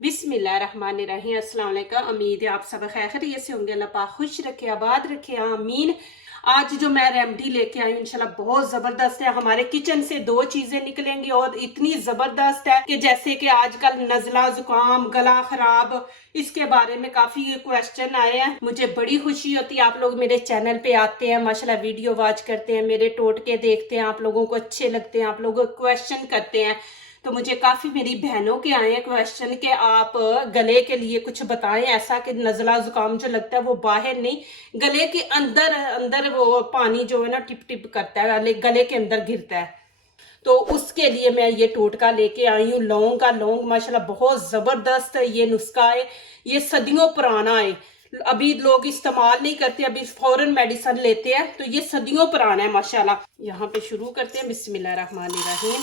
बिस्मिल्लाहिर्रहमानिर्रहीम। अस्सलाम वालेकुम। उम्मीद है आप सब खैरियत से होंगे। अल्लाह पाक खुश रखे, आबाद रखे, आमीन। आज जो मैं रेमेडी लेके आई हूँ इंशाल्लाह बहुत ज़बरदस्त है। हमारे किचन से दो चीज़ें निकलेंगी और इतनी ज़बरदस्त है कि जैसे कि आजकल नज़ला ज़ुकाम गला ख़राब, इसके बारे में काफ़ी क्वेश्चन आए हैं। मुझे बड़ी खुशी होती है आप लोग मेरे चैनल पे आते हैं, माशाल्लाह वीडियो वॉच करते हैं, मेरे टोटके देखते हैं, आप लोगों को अच्छे लगते हैं, आप लोग क्वेश्चन करते हैं। तो मुझे काफ़ी मेरी बहनों के आए हैं क्वेश्चन कि आप गले के लिए कुछ बताएं ऐसा कि नज़ला ज़ुकाम जो लगता है वो बाहर नहीं, गले के अंदर अंदर वो पानी जो है ना टिप टिप करता है, गले के अंदर गिरता है। तो उसके लिए मैं ये टोटका लेके आई हूँ। लौंग का, लौंग माशाल्लाह बहुत ज़बरदस्त ये नुस्खा है, ये सदियों पुराना है। अभी लोग इस्तेमाल नहीं करते, अभी फौरन मेडिसिन लेते हैं, तो ये सदियों पुराना है माशाल्लाह। यहाँ पे शुरू करते हैं। बिस्मिल्लाहिर्रहमानिर्रहीम।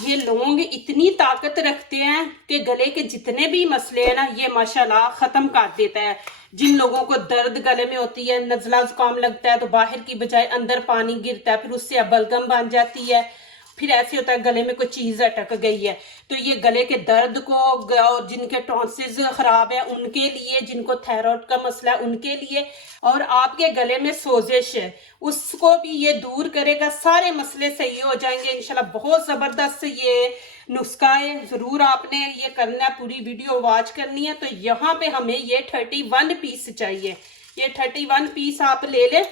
ये लौंग इतनी ताकत रखते हैं कि गले के जितने भी मसले हैं ना ये माशाल्लाह खत्म कर देता है। जिन लोगों को दर्द गले में होती है, नज़ला जुकाम लगता है तो बाहर की बजाय अंदर पानी गिरता है, फिर उससे बलगम बन जाती है, फिर ऐसे होता है गले में कोई चीज अटक गई है, तो ये गले के दर्द को, और जिनके टॉन्सिस खराब है उनके लिए, जिनको थायराइड का मसला है उनके लिए, और आपके गले में सोजिश है उसको भी ये दूर करेगा। सारे मसले सही हो जाएंगे इंशाल्लाह। बहुत जबरदस्त ये नुस्खा है, जरूर आपने ये करना है, पूरी वीडियो वॉच करनी है। तो यहाँ पे हमें ये 31 पीस चाहिए। ये 31 पीस आप ले लें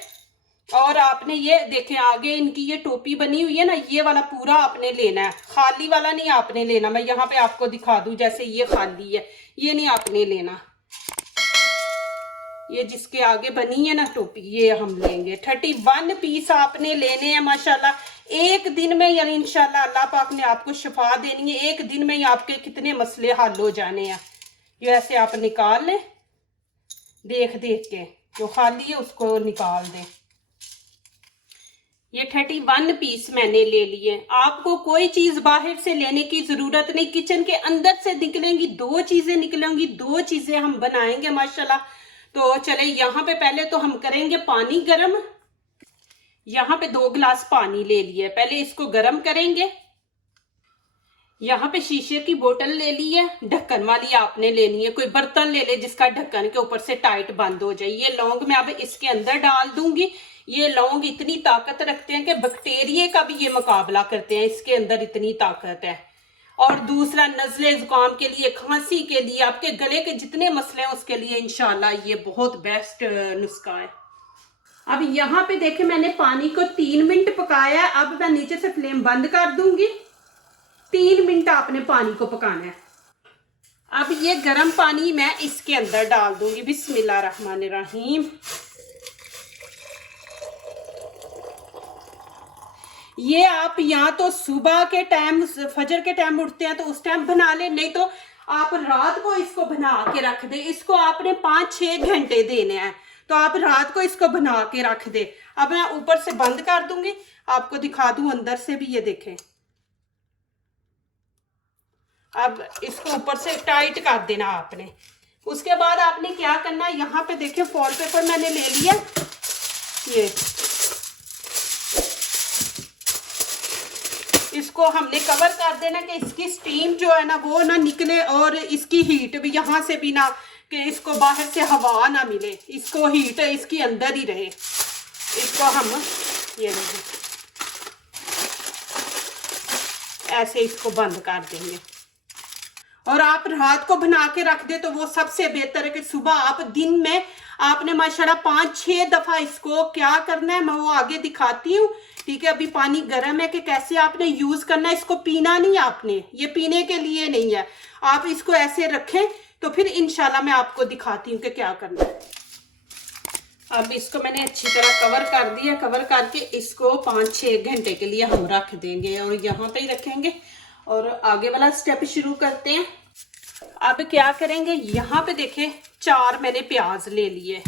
और आपने ये देखें आगे इनकी ये टोपी बनी हुई है ना, ये वाला पूरा आपने लेना है, खाली वाला नहीं आपने लेना। मैं यहाँ पे आपको दिखा दूं, जैसे ये खाली है, ये नहीं आपने लेना। ये जिसके आगे बनी है ना टोपी, ये हम लेंगे। 31 पीस आपने लेने हैं माशाल्लाह। एक दिन में यानी इंशाल्लाह अल्लाह पाक ने आपको शिफा देनी है। एक दिन में ही आपके कितने मसले हल हो जाने हैं। ये ऐसे आप निकाल लें, देख देख के जो खाली है उसको निकाल दें। ये 31 पीस मैंने ले लिए। आपको कोई चीज बाहर से लेने की जरूरत नहीं, किचन के अंदर से निकलेंगी दो चीजें, निकलेंगी दो चीजें हम बनाएंगे माशाल्लाह। तो चले यहाँ पे पहले तो हम करेंगे पानी गरम। यहाँ पे 2 गिलास पानी ले लिए, पहले इसको गरम करेंगे। यहाँ पे शीशे की बोतल ले ली है, ढक्कन वाली आपने लेनी है, कोई बर्तन ले ले जिसका ढक्कन के ऊपर से टाइट बंद हो जाए। ये लौंग मैं अब इसके अंदर डाल दूंगी। ये लौंग इतनी ताकत रखते हैं कि बैक्टीरिया का भी ये मुकाबला करते हैं, इसके अंदर इतनी ताकत है। और दूसरा नजले जुकाम के लिए, खांसी के लिए, आपके गले के जितने मसले हैं उसके लिए इंशाल्लाह ये बहुत बेस्ट नुस्खा है। अब यहाँ पे देखे मैंने पानी को 3 मिनट पकाया है। अब मैं नीचे से फ्लेम बंद कर दूंगी। 3 मिनट आपने पानी को पकाना है। अब ये गर्म पानी मैं इसके अंदर डाल दूंगी। बिस्मिल्लाहिर्रहमानिर्रहीम। ये आप या तो सुबह के टाइम, फजर के टाइम उठते हैं तो उस टाइम बना ले, नहीं तो आप रात को इसको बना के रख दे। इसको आपने 5-6 घंटे देने हैं, तो आप रात को इसको बना के रख दे। अब मैं ऊपर से बंद कर दूंगी, आपको दिखा दूं अंदर से भी। ये देखें, अब इसको ऊपर से टाइट कर देना आपने। उसके बाद आपने क्या करना, यहाँ पे देखिए फॉल पेपर मैंने ले लिया। ये इसको हमने कवर कर देना कि इसकी स्टीम जो है ना वो ना निकले, और इसकी हीट भी यहाँ से भी ना, कि इसको बाहर से हवा ना मिले, इसको हीट इसकी अंदर ही रहे। इसको हम ये ऐसे इसको बंद कर देंगे। और आप रात को बना के रख दे तो वो सबसे बेहतर है कि सुबह आप दिन में आपने माशाल्लाह 5-6 दफा इसको क्या करना है मैं वो आगे दिखाती हूँ। ठीक है, अभी पानी गर्म है कि कैसे आपने यूज करना है। इसको पीना नहीं आपने, ये पीने के लिए नहीं है। आप इसको ऐसे रखें तो फिर इंशाल्लाह मैं आपको दिखाती हूँ कि क्या करना है। अब इसको मैंने अच्छी तरह कवर कर दिया। कवर करके इसको 5-6 घंटे के लिए हम रख देंगे, और यहाँ पे ही रखेंगे और आगे वाला स्टेप शुरू करते हैं। अब क्या करेंगे, यहाँ पे देखे 4 मैंने प्याज ले लिए।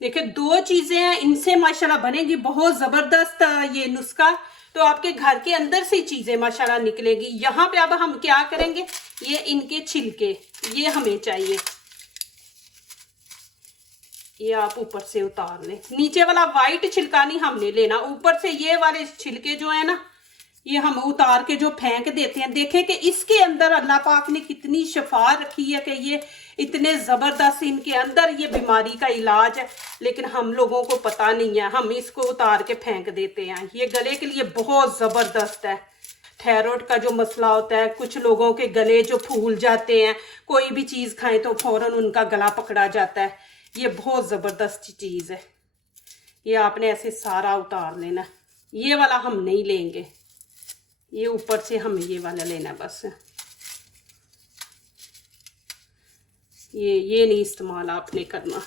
देखिए 2 चीजें हैं, इनसे माशाल्लाह बनेगी बहुत जबरदस्त ये नुस्खा। तो आपके घर के अंदर से चीजें माशाल्लाह निकलेगी। यहाँ पे अब हम क्या करेंगे, ये इनके छिलके ये हमें चाहिए, ये आप ऊपर से उतार लें। नीचे वाला वाइट छिलका नहीं हमने लेना, ऊपर से ये वाले छिलके जो है ना ये हम उतार के जो फेंक देते हैं, देखें कि इसके अंदर अल्लाह पाक ने कितनी शफा रखी है कि ये इतने ज़बरदस्त इनके अंदर ये बीमारी का इलाज है, लेकिन हम लोगों को पता नहीं है, हम इसको उतार के फेंक देते हैं। ये गले के लिए बहुत ज़बरदस्त है। थायराइड का जो मसला होता है, कुछ लोगों के गले जो फूल जाते हैं, कोई भी चीज़ खाएं तो फौरन उनका गला पकड़ा जाता है, ये बहुत ज़बरदस्त चीज़ है। ये आपने ऐसे सारा उतार लेना। ये वाला हम नहीं लेंगे, ये ऊपर से हमें ये वाला लेना बस। ये नहीं इस्तेमाल आपने करना।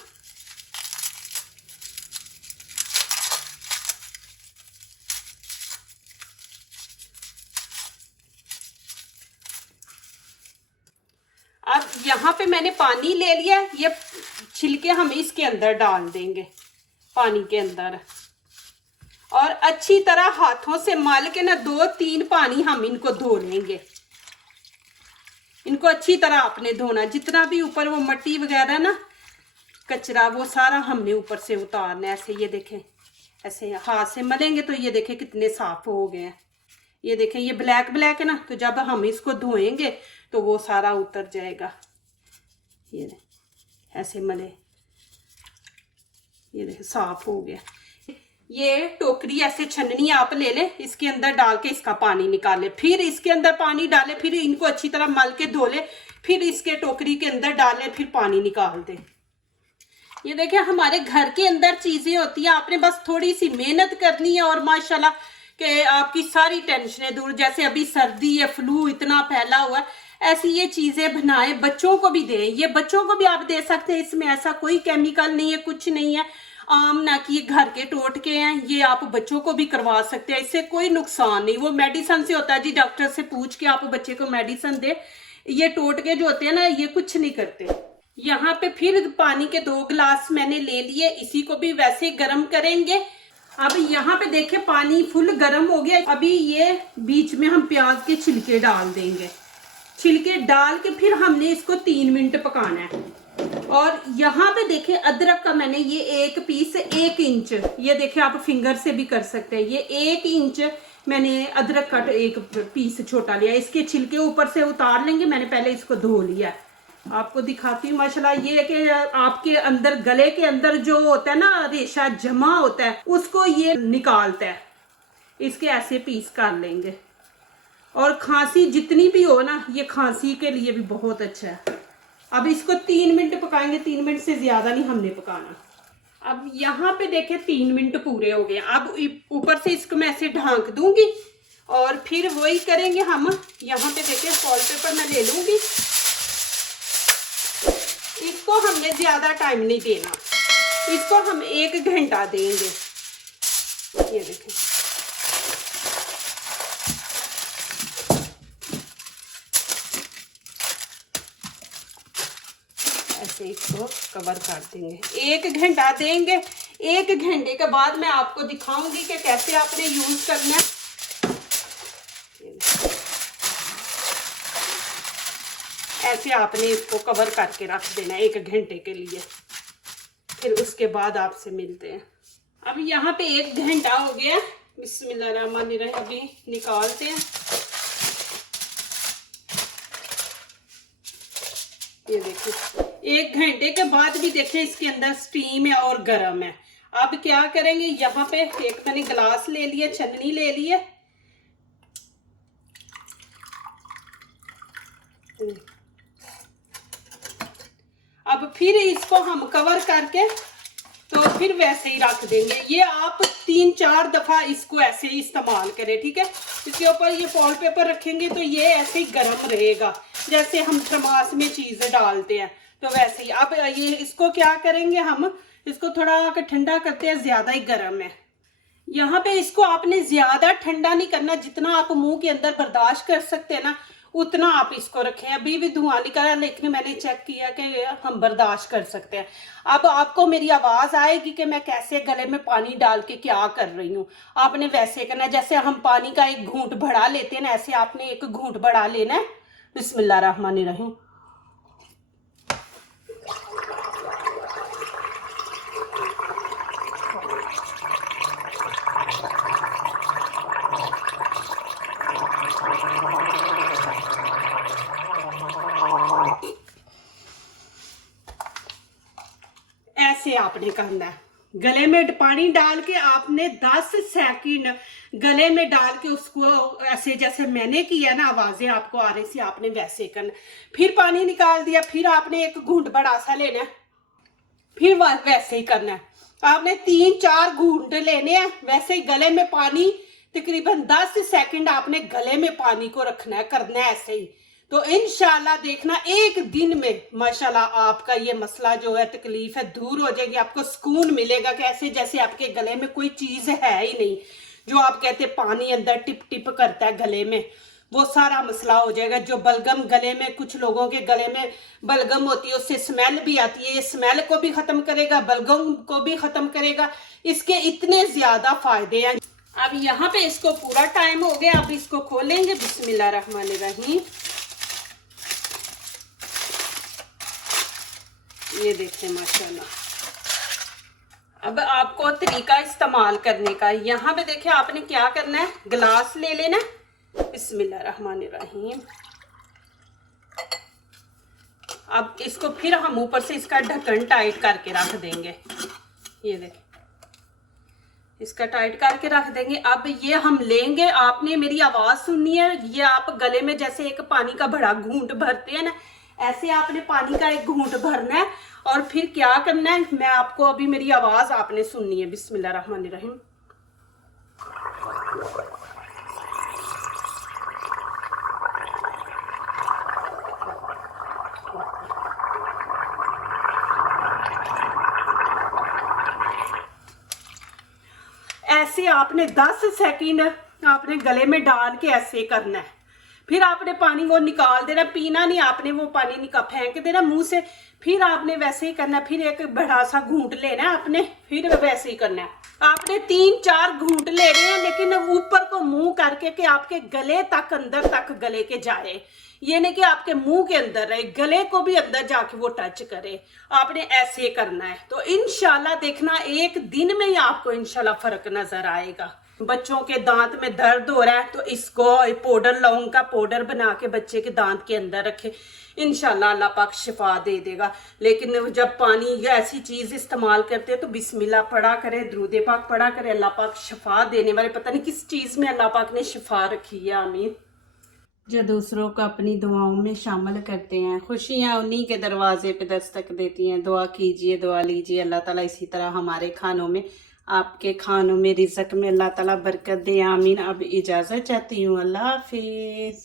अब यहाँ पे मैंने पानी ले लिया, ये छिलके हम इसके अंदर डाल देंगे पानी के अंदर, और अच्छी तरह हाथों से मल के ना 2-3 पानी हम इनको धो लेंगे। इनको अच्छी तरह आपने धोना, जितना भी ऊपर वो मट्टी वगैरह ना कचरा वो सारा हमने ऊपर से उतारना है। ऐसे ये देखें, ऐसे हाथ से मलेंगे तो ये देखें कितने साफ हो गए हैं। ये देखें ये ब्लैक ब्लैक है ना, तो जब हम इसको धोएंगे तो वो सारा उतर जाएगा। ये ऐसे मले, ये देखें साफ हो गया। ये टोकरी ऐसे छन्नी आप ले लें, इसके अंदर डाल के इसका पानी निकाले, फिर इसके अंदर पानी डाले, फिर इनको अच्छी तरह मल के धो ले, फिर इसके टोकरी के अंदर डाले, फिर पानी निकाल दे। ये देखिए हमारे घर के अंदर चीजें होती हैं, आपने बस थोड़ी सी मेहनत करनी है और माशाल्लाह कि आपकी सारी टेंशनें दूर। जैसे अभी सर्दी है, फ्लू इतना फैला हुआ है, ऐसी ये चीजें बनाएं, बच्चों को भी दें। ये बच्चों को भी आप दे सकते हैं, इसमें ऐसा कोई केमिकल नहीं है, कुछ नहीं है। आम ना कि ये घर के टोटके हैं, ये आप बच्चों को भी करवा सकते हैं, इससे कोई नुकसान नहीं। वो मेडिसिन से होता है जी, डॉक्टर से पूछ के आप बच्चे को मेडिसिन दे। ये टोटके जो होते हैं ना, ये कुछ नहीं करते। यहाँ पे फिर पानी के 2 गिलास मैंने ले लिए, इसी को भी वैसे गर्म करेंगे। अब यहाँ पे देखे पानी फुल गर्म हो गया। अभी ये बीच में हम प्याज के छिलके डाल देंगे, छिलके डाल के फिर हमने इसको 3 मिनट पकाना है। और यहाँ पे देखे अदरक का मैंने ये 1 पीस 1 इंच, ये देखे आप फिंगर से भी कर सकते हैं, ये 1 इंच मैंने अदरक का 1 पीस छोटा लिया। इसके छिलके ऊपर से उतार लेंगे, मैंने पहले इसको धो लिया। आपको दिखाती हूँ माशाल्लाह। ये कि आपके अंदर गले के अंदर जो होता है ना रेशा जमा होता है, उसको ये निकालता है। इसके ऐसे पीस कर लेंगे। और खांसी जितनी भी हो ना, ये खांसी के लिए भी बहुत अच्छा है। अब इसको 3 मिनट पकाएंगे, 3 मिनट से ज्यादा नहीं हमने पकाना। अब यहाँ पे देखे 3 मिनट पूरे हो गए। अब ऊपर से इसको मैं ऐसे ढांक दूंगी और फिर वही करेंगे हम। यहाँ पे देखे फॉल पेपर मैं ले लूंगी। इसको हमने ज्यादा टाइम नहीं देना, इसको हम 1 घंटा देंगे। ये देखें ऐसे इसको कवर कर देंगे, 1 घंटा देंगे। 1 घंटे के बाद मैं आपको दिखाऊंगी कि कैसे आपने यूज करना है। ऐसे आपने इसको कवर करके रख देना 1 घंटे के लिए, फिर उसके बाद आपसे मिलते हैं। अब यहाँ पे 1 घंटा हो गया। बिस्मिल्लाहिर्रहमानिर्रहीम। अभी निकालते हैं। ये देखिए 1 घंटे के बाद भी देखें इसके अंदर स्टीम है और गर्म है। अब क्या करेंगे, यहाँ पे एक मैंने गिलास ले लिया, छन्नी ले ली है। अब फिर इसको हम कवर करके तो फिर वैसे ही रख देंगे। ये आप 3-4 दफा इसको ऐसे ही इस्तेमाल करें, ठीक है। इसके ऊपर ये फॉल पेपर रखेंगे तो ये ऐसे ही गर्म रहेगा, जैसे हम थर्मास में चीजें डालते हैं तो वैसे ही। अब ये इसको क्या करेंगे, हम इसको थोड़ा ठंडा करते हैं, ज्यादा ही गर्म है। यहाँ पे इसको आपने ज्यादा ठंडा नहीं करना, जितना आप मुंह के अंदर बर्दाश्त कर सकते हैं ना उतना आप इसको रखें। अभी भी धुआं निकला, लेकिन मैंने चेक किया कि हम बर्दाश्त कर सकते हैं। अब आपको मेरी आवाज आएगी कि मैं कैसे गले में पानी डाल के क्या कर रही हूँ। आपने वैसे करना, जैसे हम पानी का 1 घूंट बढ़ा लेते हैं ना, ऐसे आपने 1 घूंट बढ़ा लेना है। बिस्मिल्लाहिर्रहमानिर्रहीम। ऐसे आपने करना है। गले में पानी डाल के आपने 10 सेकंड गले में डाल के उसको ऐसे जैसे मैंने किया ना, आवाजें आपको आ रही थी, आपने वैसे करना। फिर पानी निकाल दिया, फिर आपने एक घूंट बड़ा सा लेना है, फिर वैसे ही करना है। आपने 3-4 घूंट लेने हैं, वैसे ही गले में पानी तकरीबन 10 सेकंड आपने गले में पानी को रखना है, करना है ऐसे ही। तो इंशाल्लाह देखना एक दिन में माशाल्लाह आपका ये मसला जो है, तकलीफ है, दूर हो जाएगी। आपको सुकून मिलेगा कि ऐसे जैसे आपके गले में कोई चीज है ही नहीं। जो आप कहते पानी अंदर टिप टिप करता है गले में, वो सारा मसला हो जाएगा। जो बलगम गले में, कुछ लोगों के गले में बलगम होती है, उससे स्मेल भी आती है, ये स्मेल को भी खत्म करेगा, बलगम को भी खत्म करेगा। इसके इतने ज्यादा फायदे हैं। अब यहाँ पे इसको पूरा टाइम हो गया, अब इसको खोलेंगे। बिस्मिल्लाहिर्रहमानिर्रहीम। ये देखिए माशाल्लाह। अब आपको तरीका इस्तेमाल करने का, यहाँ पे देखिए आपने क्या करना है, गिलास ले लेना। बिस्मिल्लाहिर्रहमानिर्रहीम। अब इसको फिर हम ऊपर से इसका ढक्कन टाइट करके रख देंगे। ये देखिए, इसका टाइट करके रख देंगे। अब ये हम लेंगे, आपने मेरी आवाज सुननी है। ये आप गले में जैसे एक पानी का बड़ा घूंट भरते हैं ना, ऐसे आपने पानी का एक घूंट भरना है। और फिर क्या करना है, मैं आपको अभी मेरी आवाज आपने सुननी है। बिस्मिल्लाहिर्रहमानिर्रहीम। ऐसे आपने 10 सेकंड आपने गले में डाल के ऐसे करना है। फिर आपने पानी वो निकाल देना, पीना नहीं आपने, वो पानी निकाल फेंक देना मुंह से। फिर आपने वैसे ही करना, फिर एक बड़ा सा घूंट लेना आपने, फिर वैसे ही करना है। आपने 3-4 घूंट ले रहे हैं, लेकिन ऊपर को मुंह करके कि आपके गले तक, अंदर तक गले के जाए। ये नहीं कि आपके मुंह के अंदर रहे, गले को भी अंदर जाके वो टच करे। आपने ऐसे करना है। तो इंशाल्लाह देखना एक दिन में ही आपको इंशाल्लाह फर्क नजर आएगा। बच्चों के दांत में दर्द हो रहा है तो इसको पाउडर, लौंग का पाउडर बना के बच्चे के दांत के अंदर रखे, इंशाल्लाह अल्लाह पाक शिफा दे देगा। लेकिन जब पानी या ऐसी चीज इस्तेमाल करते हैं तो बिस्मिल्लाह पढ़ा करे, दुरूद पाक पढ़ा करे। अल्लाह पाक शिफा देने वाले, पता नहीं किस चीज में अल्लाह पाक ने शिफा रखी है। आमीन। जो दूसरों को अपनी दुआओं में शामिल करते हैं, खुशियां उन्हीं के दरवाजे पे दस्तक देती हैं। दुआ कीजिए, दुआ लीजिए, अल्लाह ताला इसी तरह हमारे खानों में, आपके खानों में, रिज़्क़ में अल्लाह ताला बरकत दे। आमीन। अब इजाज़त चाहती हूँ। अल्लाह हाफिज़।